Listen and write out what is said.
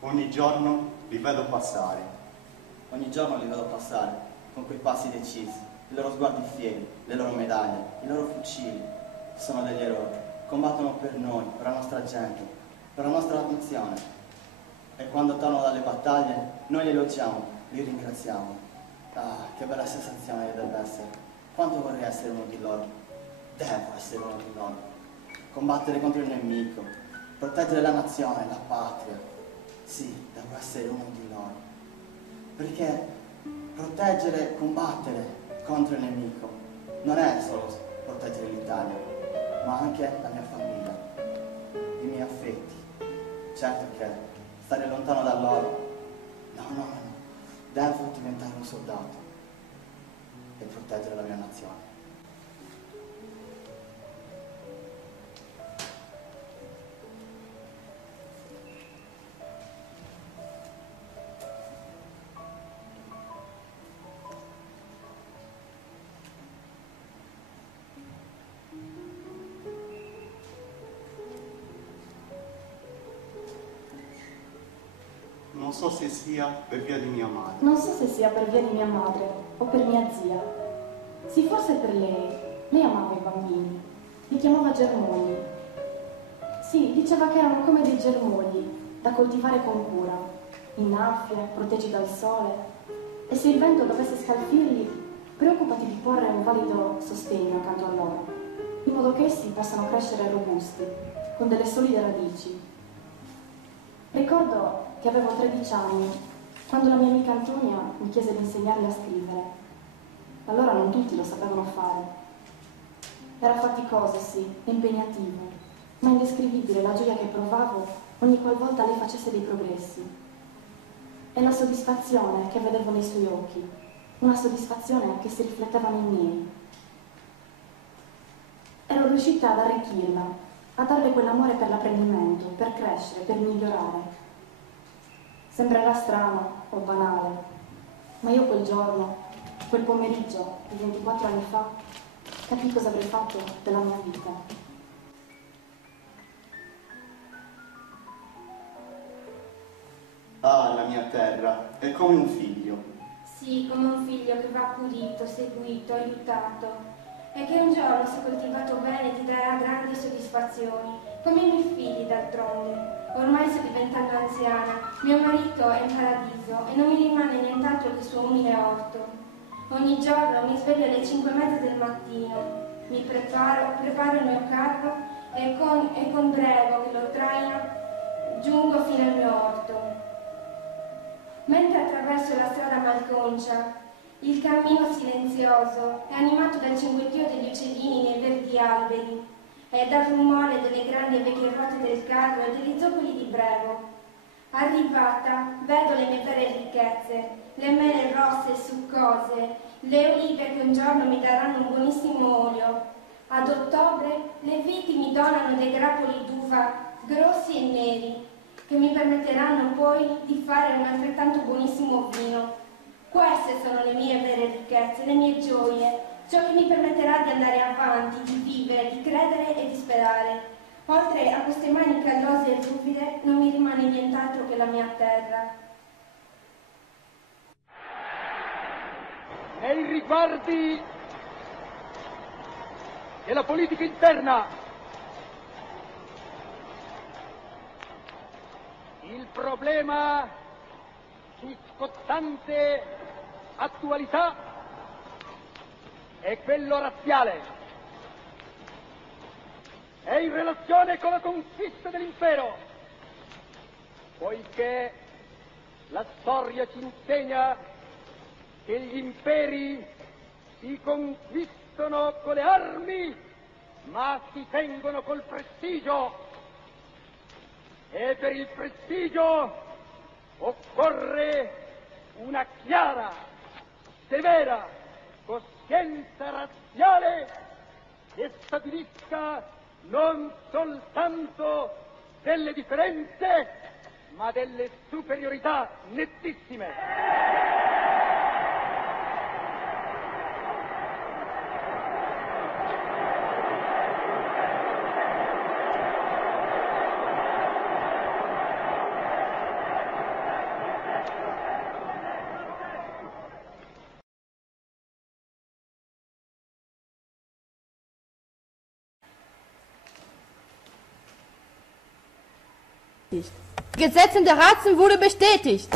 Ogni giorno li vedo passare. Ogni giorno li vedo passare, con quei passi decisi, i loro sguardi fieri, le loro medaglie, i loro fucili. Sono degli eroi, combattono per noi, per la nostra gente, per la nostra nazione. E quando tornano dalle battaglie, noi li elogiamo, li ringraziamo. Ah, che bella sensazione deve essere. Quanto vorrei essere uno di loro. Devo essere uno di loro. Combattere contro il nemico, proteggere la nazione, la patria. Sì, devo essere uno di loro, perché proteggere, combattere contro il nemico non è solo proteggere l'Italia, ma anche la mia famiglia, i miei affetti. Certo che stare lontano da loro, no, devo diventare un soldato e proteggere la mia nazione. Non so se sia per via di mia madre. Non so se sia per via di mia madre o per mia zia. Sì, forse per lei. Lei amava i bambini. Li chiamava germogli. Sì, diceva che erano come dei germogli, da coltivare con cura, innaffia, proteggi dal sole. E se il vento dovesse scalfirli, preoccupati di porre un valido sostegno accanto a loro, in modo che essi possano crescere robusti, con delle solide radici. Ricordo che avevo 13 anni, quando la mia amica Antonia mi chiese di insegnarle a scrivere. Allora non tutti lo sapevano fare. Era faticoso, sì, e impegnativo, ma indescrivibile la gioia che provavo ogni qualvolta lei facesse dei progressi. E la soddisfazione che vedevo nei suoi occhi, una soddisfazione che si rifletteva nei miei. Ero riuscita ad arricchirla, a darle quell'amore per l'apprendimento, per crescere, per migliorare. Sembrerà strano o banale, ma io quel giorno, quel pomeriggio di 24 anni fa, capii cosa avrei fatto della mia vita. Ah, la mia terra, è come un figlio. Sì, come un figlio che va pulito, seguito, aiutato, e che un giorno, se coltivato bene, ti darà grandi soddisfazioni, come i miei figli d'altronde. Ormai sto diventando anziana, mio marito è in paradiso e non mi rimane nient'altro che il suo umile orto. Ogni giorno mi sveglio alle 5:30 del mattino, mi preparo il mio carro e con Brevo che lo traina giungo fino al mio orto. Mentre attraverso la strada malconcia, il cammino silenzioso è animato dal cinguettio degli uccellini nei verdi alberi e dal rumore delle grandi e vecchie ruote del carro e degli zoccoli di Brevo. Arrivata, vedo le mie vere ricchezze, le mele rosse e succose, le olive che un giorno mi daranno un buonissimo olio. Ad ottobre le viti mi donano dei grappoli d'uva grossi e neri, che mi permetteranno poi di fare un altrettanto buonissimo vino. Queste sono le mie vere ricchezze, le mie gioie, ciò che mi permetterà di andare avanti, di vivere, di credere e di sperare. Oltre a queste mani callose e ruvide non mi rimane nient'altro che la mia terra. Nei riguardi della politica interna, il problema di scottante attualità è quello razziale. È in relazione con la conquista dell'impero, poiché la storia ci insegna che gli imperi si conquistano combattono con le armi, ma si tengono col prestigio. E per il prestigio occorre una chiara, severa coscienza razziale che stabilisca non soltanto delle differenze, ma delle superiorità nettissime. Gesetz in der Ratsen wurde bestätigt.